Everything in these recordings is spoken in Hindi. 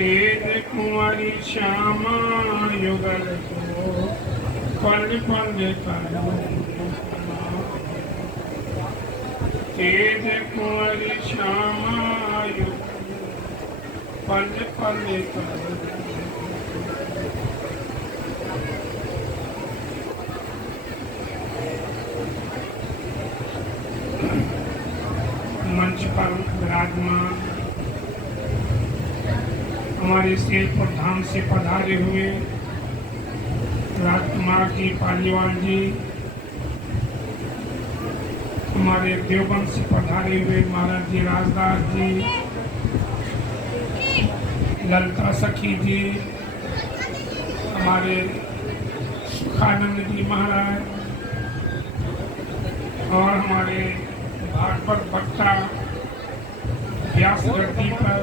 तेज कुंवरी श्यामा युगल को पल पल करो। तेज कुंवरी श्यामा युगल पल पल करो। मंच पर विराजमान हमारे सेलपुर धाम से पधारे हुए राजकुमार जी पालीवाल जी, हमारे देवबंद से पधारे हुए महाराज जी राजदास जी, ललिता सखी जी, हमारे सुखानंद जी महाराज और हमारे भागवत वक्ता व्यास गद्दी पर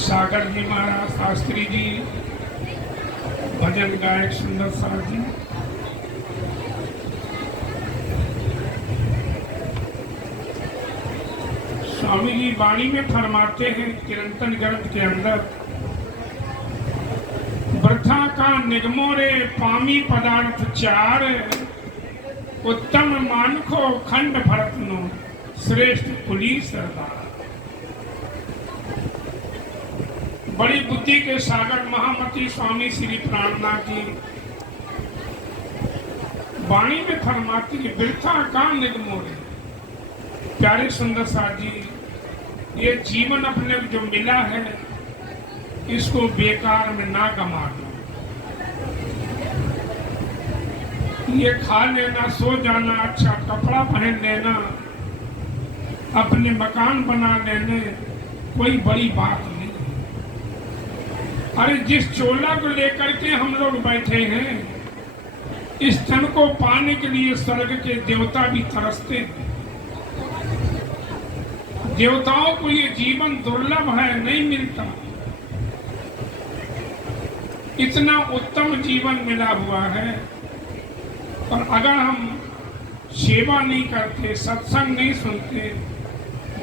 सागर जी महाराज, शास्त्री जी, भजन गायक सुंदर सार जी, स्वामी जी वाणी में फरमाते हैं चिरंतन ग्रंथ के अंदर, वृथा का निगमोरे पामी पदार्थ चार, उत्तम मानखो खंड भरतनो श्रेष्ठ कुली सरदार। बड़ी बुद्धि के सागर महामती स्वामी श्री प्राणनाथ जी वाणी में फरमाती है वृथा का निगमोरे। प्यारे सुंदर सार जी, ये जीवन अपने जो मिला है इसको बेकार में ना गमा दो। ये खा लेना, सो जाना, अच्छा कपड़ा पहन लेना, अपने मकान बना लेने कोई बड़ी बात नहीं। अरे जिस चोला को लेकर के हम लोग बैठे हैं, इस धन को पाने के लिए स्वर्ग के देवता भी तरसते हैं। देवताओं को ये जीवन दुर्लभ है, नहीं मिलता। इतना उत्तम जीवन मिला हुआ है, और अगर हम सेवा नहीं करते, सत्संग नहीं सुनते,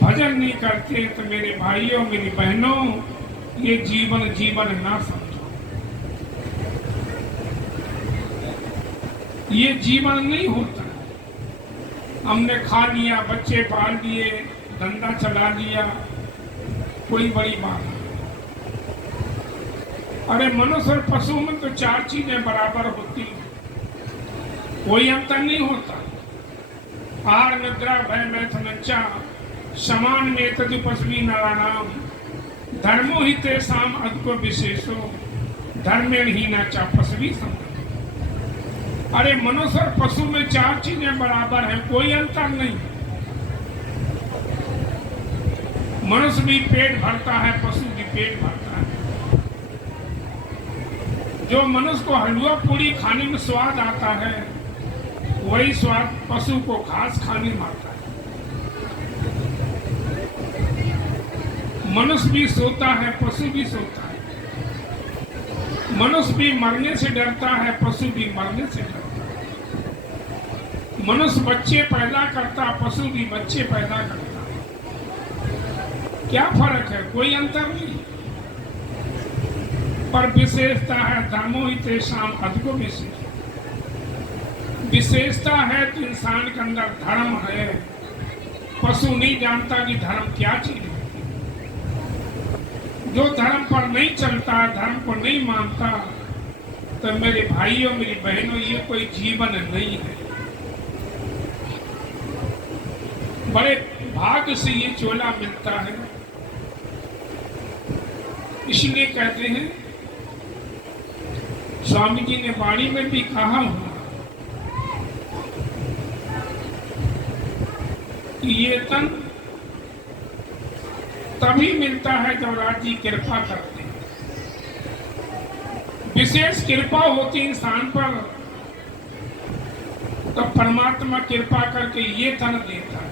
भजन नहीं करते, तो मेरे भाइयों मेरी बहनों, ये जीवन जीवन ना समझो। ये जीवन नहीं होता। हमने खा लिया, बच्चे पाल लिए, धंधा चला लिया, कोई बड़ी बात नहीं। अरे मनुष्य और पशु में तो चार चीजें बराबर होती हैं, कोई अंतर नहीं होता। आहार निद्रा भय मैथुनच्चा समान में तदुपस्वी नाराणाम धर्मो ही तेषाम अद्को विशेषो धर्मेण ही न चापस्वी सम। अरे मनुष्य और पशु में चार चीजें बराबर हैं, कोई अंतर नहीं। मनुष्य भी पेट भरता है, पशु भी पेट भरता है। जो मनुष्य को हलवा पूरी खाने में स्वाद आता है, वही स्वाद पशु को घास खाने में आता है। मनुष्य भी सोता है, पशु भी सोता है। मनुष्य भी मरने से डरता है, पशु भी मरने से डरता है। मनुष्य बच्चे पैदा करता, पशु भी बच्चे पैदा करता है। क्या फर्क है? कोई अंतर नहीं। पर विशेषता है धर्मो ही तेषाम अद्को विशेष। विशेषता है कि इंसान के अंदर धर्म है। पशु नहीं जानता कि धर्म क्या चीज है। जो धर्म पर नहीं चलता, धर्म को नहीं मानता, तो मेरे भाइयों मेरी बहनों, ये कोई जीवन नहीं है। बड़े भाग्य से ये चोला मिलता है। इसलिए कहते हैं, स्वामी जी ने वाणी में भी कहा हुआ कि ये तन तभी मिलता है जब राज जी कृपा करते हैं। विशेष कृपा होती इंसान पर, तो परमात्मा कृपा करके ये धन देता है।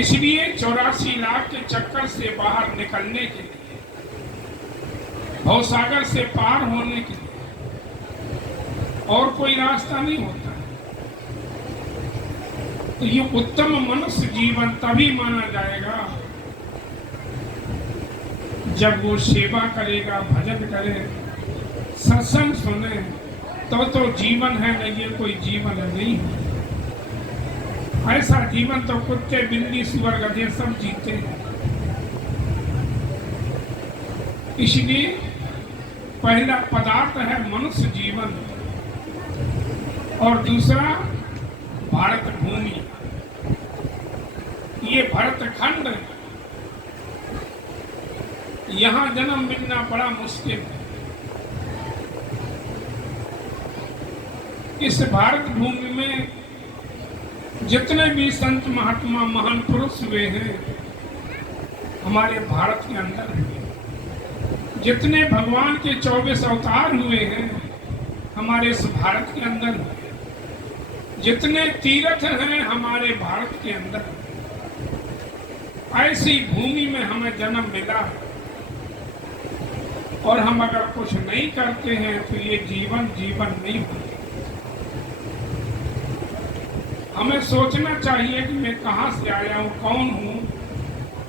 इसलिए 84 लाख के चक्कर से बाहर निकलने के लिए, भवसागर से पार होने के लिए और कोई रास्ता नहीं होता है। तो ये उत्तम मनुष्य जीवन तभी माना जाएगा जब वो सेवा करेगा, भजन करे, सत्संग सुने, तो जीवन है, नहीं ये कोई जीवन नहीं है। ऐसा जीवन तो कुत्ते, बिल्ली, सुअर, गधे सब जीते हैं। इसलिए पहला पदार्थ है मनुष्य जीवन, और दूसरा भारत भूमि। ये भरतखंड, यहां जन्म मिलना बड़ा मुश्किल है। इस भारत भूमि में जितने भी संत महात्मा महान पुरुष हुए हैं हमारे भारत के अंदर हुए। जितने भगवान के 24 अवतार हुए हैं हमारे इस भारत के अंदर हुए। जितने तीर्थ हैं हमारे भारत के अंदर। ऐसी भूमि में हमें जन्म मिला, और हम अगर कुछ नहीं करते हैं तो ये जीवन जीवन नहीं होगा। हमें सोचना चाहिए कि मैं कहां से आया हूं, कौन हूं,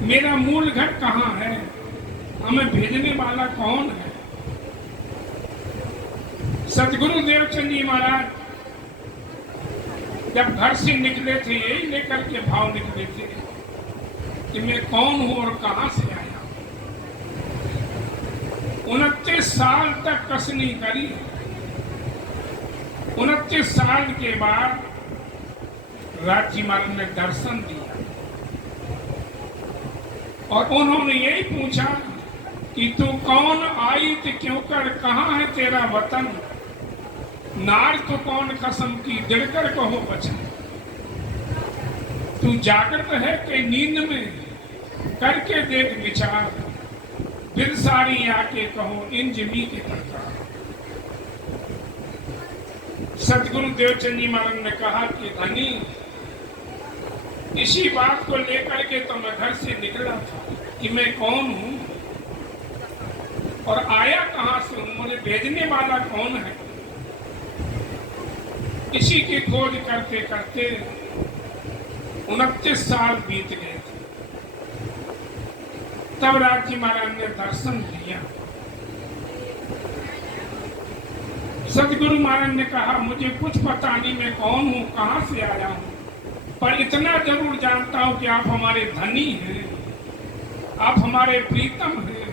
मेरा मूल घर कहां है, हमें भेजने वाला कौन है। सतगुरु देवचंद जी महाराज जब घर से निकले थे यही लेकर के भाव निकले थे कि मैं कौन हूं और कहां से आया। 29 साल तक कसनी करी। 29 साल के बाद राज जी महाराज ने दर्शन दिया, और उन्होंने यही पूछा कि तू कौन आई तो क्यों कर, कहाँ है तेरा वतन, नार तो कौन कसम की दिलकर कहो बचन। तू जागृत है कि नींद में, करके देख विचार, फिर सारी आके कहो इन जिमी के प्रकार। सतगुरु देवचंद जी महाराज ने कहा कि धनी, इसी बात को लेकर के तो मैं घर से निकला था कि मैं कौन हूं और आया कहां से हूं, मुझे भेजने वाला कौन है। इसी की खोज करते करते 29 साल बीत गए थे। तब राज जी महाराज ने दर्शन दिया। सतगुरु महाराज ने कहा मुझे कुछ पता नहीं मैं कौन हूं, कहां से आया हूं, पर इतना जरूर जानता हूं कि आप हमारे धनी हैं, आप हमारे प्रीतम हैं।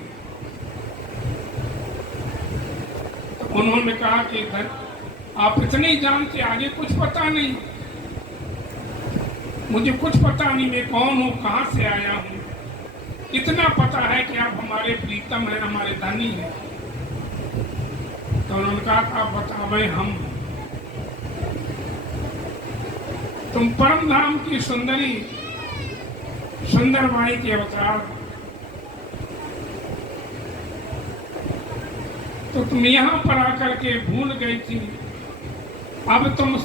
तो उन्होंने कहा कि आप इतने ही जानते, आगे कुछ पता नहीं। मुझे कुछ पता नहीं मैं कौन हूं, कहां से आया हूं, इतना पता है कि आप हमारे प्रीतम हैं, हमारे धनी हैं। तो उन्होंने कहा आप बतावे हम, तुम परम धाम की सुंदरी सुंदरबाई के अवतार, तो तुम यहां पर आकर के भूल गई थी। अब तुम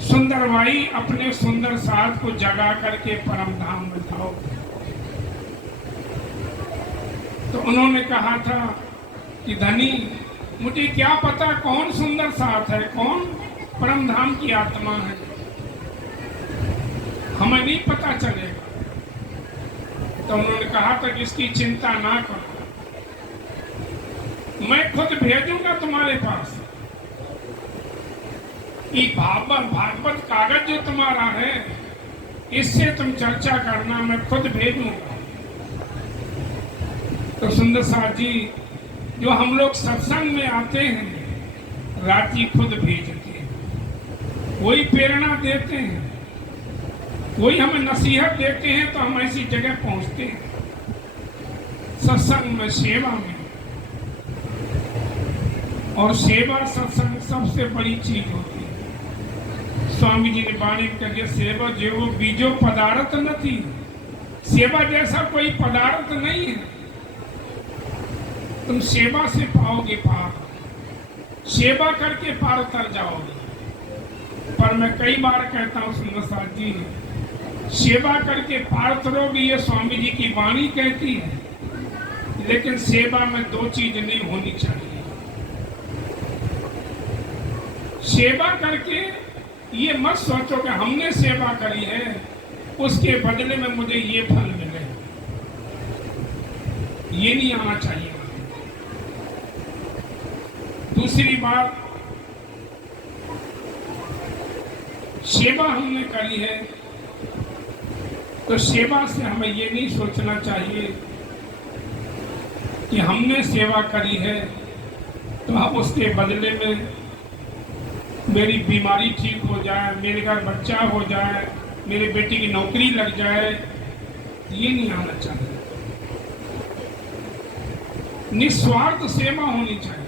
सुंदरबाई अपने सुंदर साथ को जगा करके परम धाम में जाओ। तो उन्होंने कहा था कि धनी मुझे क्या पता कौन सुंदर साथ है, कौन परम धाम की आत्मा है, हमें नहीं पता चलेगा। तो उन्होंने कहा था कि इसकी चिंता ना करो, मैं खुद भेजूंगा तुम्हारे पास। ये भागवत कागज जो तुम्हारा है इससे तुम चर्चा करना, मैं खुद भेजूंगा। तो सुंदर साथ जी, जो हम लोग सत्संग में आते हैं राज जी खुद भेजते हैं, वही प्रेरणा देते हैं, वही हमें नसीहत देते हैं, तो हम ऐसी जगह पहुंचते हैं सत्संग में, सेवा में। और सेवा सत्संग सबसे बड़ी चीज होती है। स्वामी जी ने वाणी में कहा सेवा जो बीजो पदार्थ नहीं, सेवा जैसा कोई पदार्थ नहीं है। तुम सेवा से पाओगे पार, सेवा करके पार उतर जाओगे। पर मैं कई बार कहता हूँ सुंदर साथ जी, सेवा करके पार उतरोगे ये स्वामी जी की वाणी कहती है, लेकिन सेवा में दो चीज नहीं होनी चाहिए। सेवा करके ये मत सोचो कि हमने सेवा करी है उसके बदले में मुझे ये फल मिले। ये नहीं आना चाहिए। दूसरी बात, सेवा हमने करी है तो सेवा से हमें ये नहीं सोचना चाहिए कि हमने सेवा करी है तो अब उसके बदले में मेरी बीमारी ठीक हो जाए, मेरे घर बच्चा हो जाए, मेरे बेटी की नौकरी लग जाए, ये नहीं आना चाहिए। निस्वार्थ सेवा होनी चाहिए।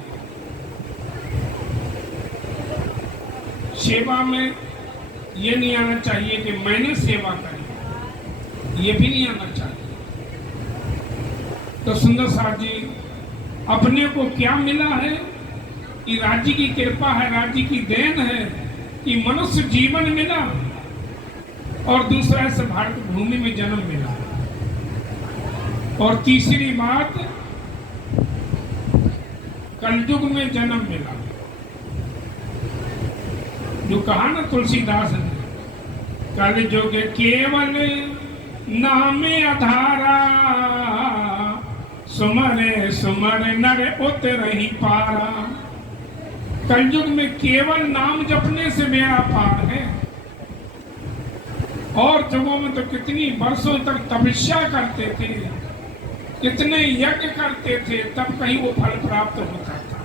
सेवा में ये नहीं आना चाहिए कि मैंने सेवा करी, ये भी नहीं आना चाहिए। तो सुंदर साहब जी, अपने को क्या मिला है कि राज्य की कृपा है, राज्य की देन है कि मनुष्य जीवन मिला, और दूसरा से भारत भूमि में जन्म मिला। और तीसरी बात, कलयुग में जन्म मिला। जो कहा ना तुलसीदास ने, कलयुग केवल नामे आधारा, सुमरे सुमरे नर उतरहि पारा। कलयुग में केवल नाम जपने से मेरा पार है। और जगहों में तो कितनी वर्षों तक तपस्या करते थे, कितने यज्ञ करते थे, तब कहीं वो फल प्राप्त होता था।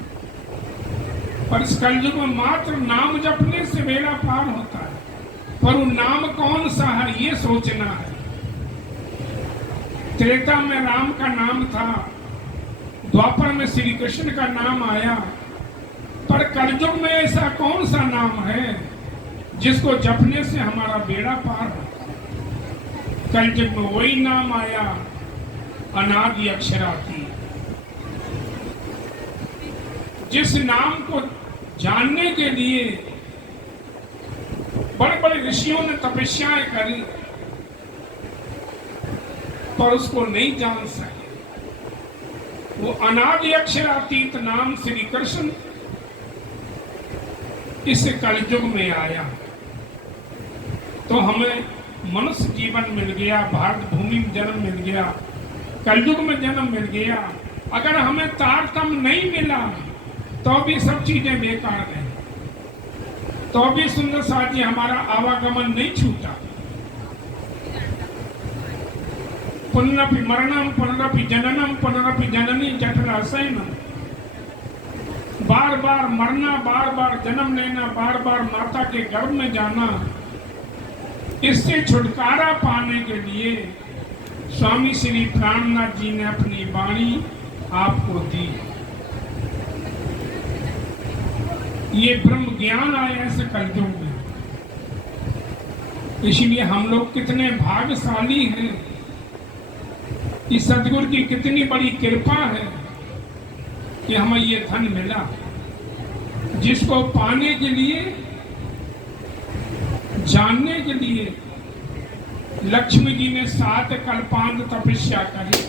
पर इस कलयुग में मात्र नाम जपने से मेरा पार होता है। पर वो नाम कौन सा है ये सोचना है। त्रेता में राम का नाम था, द्वापर में श्री कृष्ण का नाम आया, पर कलयुग में ऐसा कौन सा नाम है जिसको जपने से हमारा बेड़ा पार होता है। कलयुग में वही नाम आया, अनादि अक्षराती। जिस नाम को जानने के लिए बड़े बड़े ऋषियों ने तपस्याएं करी, पर उसको नहीं जान सके। वो अनादि अक्षरातीत नाम श्री कृष्ण इस कलयुग में आया तो हमें मनुष्य जीवन मिल गया, भारत भूमि में जन्म मिल गया, कलयुग में जन्म मिल गया। अगर हमें तारतम्य नहीं मिला तो भी सब चीजें बेकार हैं, तो भी सुंदर साथ जी हमारा आवागमन नहीं छूटा। पुनरपि मरणम पुनरपि जननम पुनरपि जननी जठरा शयनम। बार बार मरना, बार बार जन्म लेना, बार बार माता के गर्भ में जाना, इससे छुटकारा पाने के लिए स्वामी श्री प्राणनाथ जी ने अपनी वाणी आपको दी। ये ब्रह्म ज्ञान आया ऐसे कलयुग में। इसलिए हम लोग कितने भाग्यशाली हैं कि सदगुरु की कितनी बड़ी कृपा है कि हमें ये धन मिला, जिसको पाने के लिए, जानने के लिए लक्ष्मी जी ने 7 कल्पांत तपस्या करी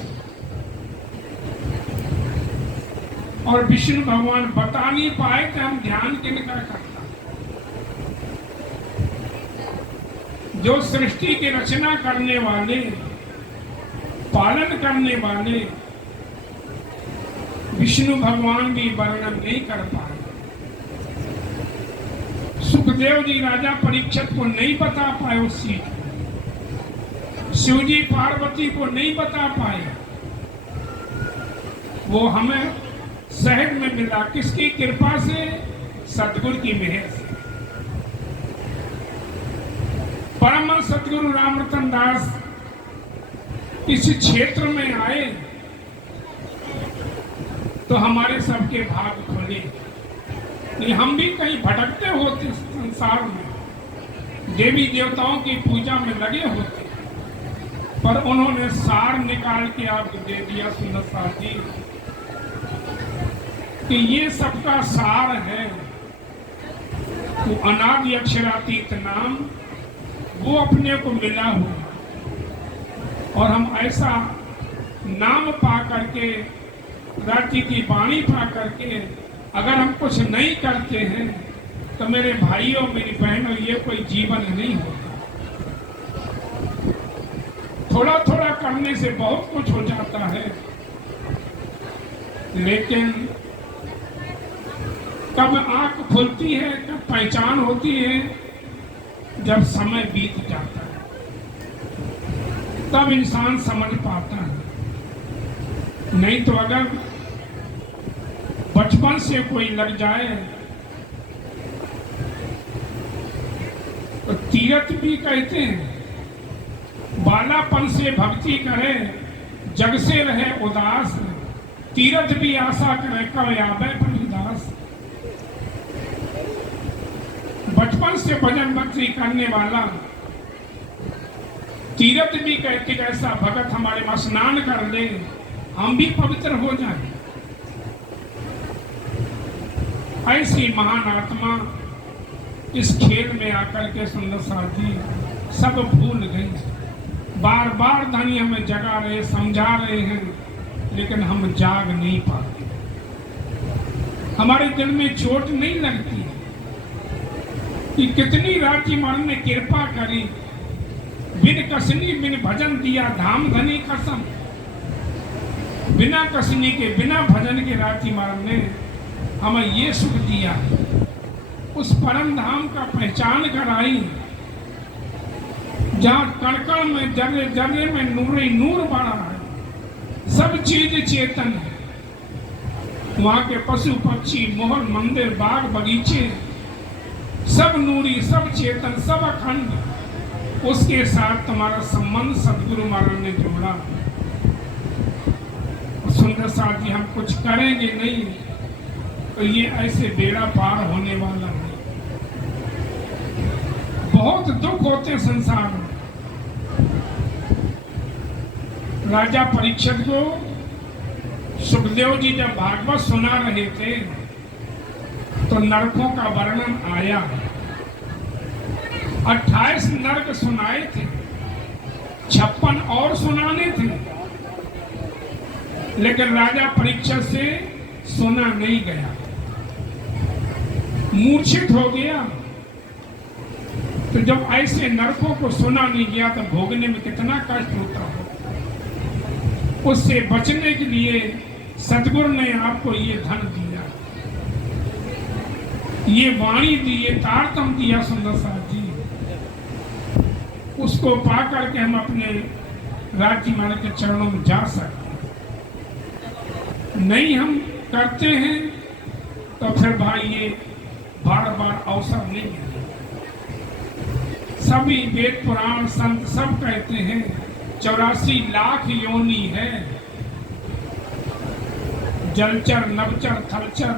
और विष्णु भगवान बता नहीं पाए कि हम ध्यान किनका करता। जो सृष्टि की रचना करने वाले, पालन करने वाले विष्णु भगवान भी वर्णन नहीं कर पाए। सुखदेव जी राजा परीक्षित को नहीं बता पाए उस चीज को, शिव जी पार्वती को नहीं बता पाए। वो हमें सहज में मिला, किसकी कृपा से? सतगुरु की मेहर से। परम सतगुरु रामरतन दास इस क्षेत्र में आए तो हमारे सबके भाग खुले। नहीं, हम भी कहीं भटकते होते संसार में, देवी देवताओं की पूजा में लगे होते, पर उन्होंने सार निकाल के आपको दे दिया सुंदर साथ जी कि ये सबका सार है। वो अनादि अक्षरातीत नाम वो अपने को मिला हुआ, और हम ऐसा नाम पा करके, राज्य की वाणी पा करके अगर हम कुछ नहीं करते हैं तो मेरे भाइयों, मेरी बहनों, ये कोई जीवन नहीं होता। थोड़ा थोड़ा करने से बहुत कुछ हो जाता है, लेकिन कब आंख खुलती है, कब पहचान होती है, जब समय बीत जाता है तब इंसान समझ पाता है। नहीं तो अगर बचपन से कोई लग जाए तो तीरथ भी कहते हैं, बालापन से भक्ति करे जग से रहे उदास, तीरथ भी आशा करे कब आवे परिदास। बचपन से भजन भक्ति करने वाला तीरथ भी कहते ऐसा भगत हमारे में स्नान कर ले, हम भी पवित्र हो जाएं। ऐसी महान आत्मा इस खेल में आकर के सुंदर साथी सब भूल गए। बार बार धनी हमें जगा रहे, समझा रहे हैं, लेकिन हम जाग नहीं पाते। हमारे दिल में चोट नहीं लगती कि कितनी राजी मन ने कृपा करी, बिन कसनी बिन भजन दिया धाम धनी कसम। बिना कसनी के बिना भजन के राजी मार ने हमें ये सुख दिया, उस परम धाम का पहचान कराई जहाँ कण कण में जर्रे जर्रे में नूर ही नूर बढ़ा है, सब चीज चेतन है। वहाँ के पशु पक्षी मोहर मंदिर बाग बगीचे सब नूरी, सब चेतन, सब अखंड। उसके साथ तुम्हारा संबंध सदगुरु महाराज ने जोड़ा। सुंदर साथ जी हम कुछ करेंगे नहीं तो ये ऐसे बेड़ा पार होने वाला है। बहुत दुख होते संसार में। राजा परीक्षित को सुखदेव जी जब भागवत सुना रहे थे तो नरकों का वर्णन आया। 28 नरक सुनाए थे, 56 और सुनाने थे, लेकिन राजा परीक्षित से सुना नहीं गया, मूर्छित हो गया। तो जब ऐसे नरकों को सुना नहीं गया तो भोगने में कितना कष्ट होता हो। उससे बचने के लिए सतगुरु ने आपको ये धन दिया, ये वाणी दी, ये तारतम दिया सुंदर साथ जी। उसको पा करके हम अपने राज्य महाराज के चरणों में जा सकते। नहीं हम करते हैं तो फिर भाई ये बार बार अवसर नहीं है। सभी वेद पुराण संत सब कहते हैं 84 लाख योनि है, जलचर नवचर थलचर।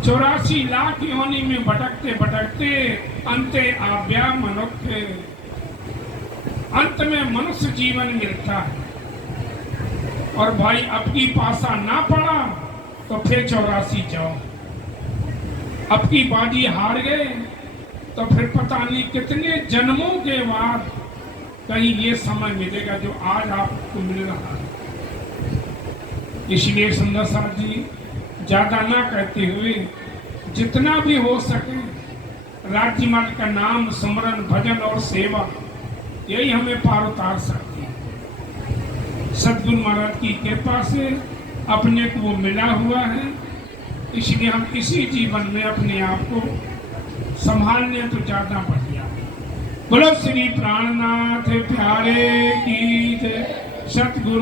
84 लाख योनि में भटकते भटकते अंते आव्या मनुष्य, अंत में मनुष्य जीवन मिलता है। और भाई अपनी पासा ना पड़ा तो फिर 84 जाओ। अब की बाजी हार गए तो फिर पता नहीं कितने जन्मों के बाद कहीं ये समय मिलेगा जो आज आपको मिल रहा है। इसलिए सुंदर साथ जी ज्यादा ना कहते हुए जितना भी हो सके राज्य मार्ग का नाम स्मरण भजन और सेवा यही हमें पार उतार सकती है। सदगुरु महाराज की कृपा से अपने को वो मिला हुआ है, इसलिए हम इसी जीवन में अपने आप को संभालने तो ज्यादा बढ़िया। बोलो श्री प्राणनाथ प्यारे की जय। सतगुरु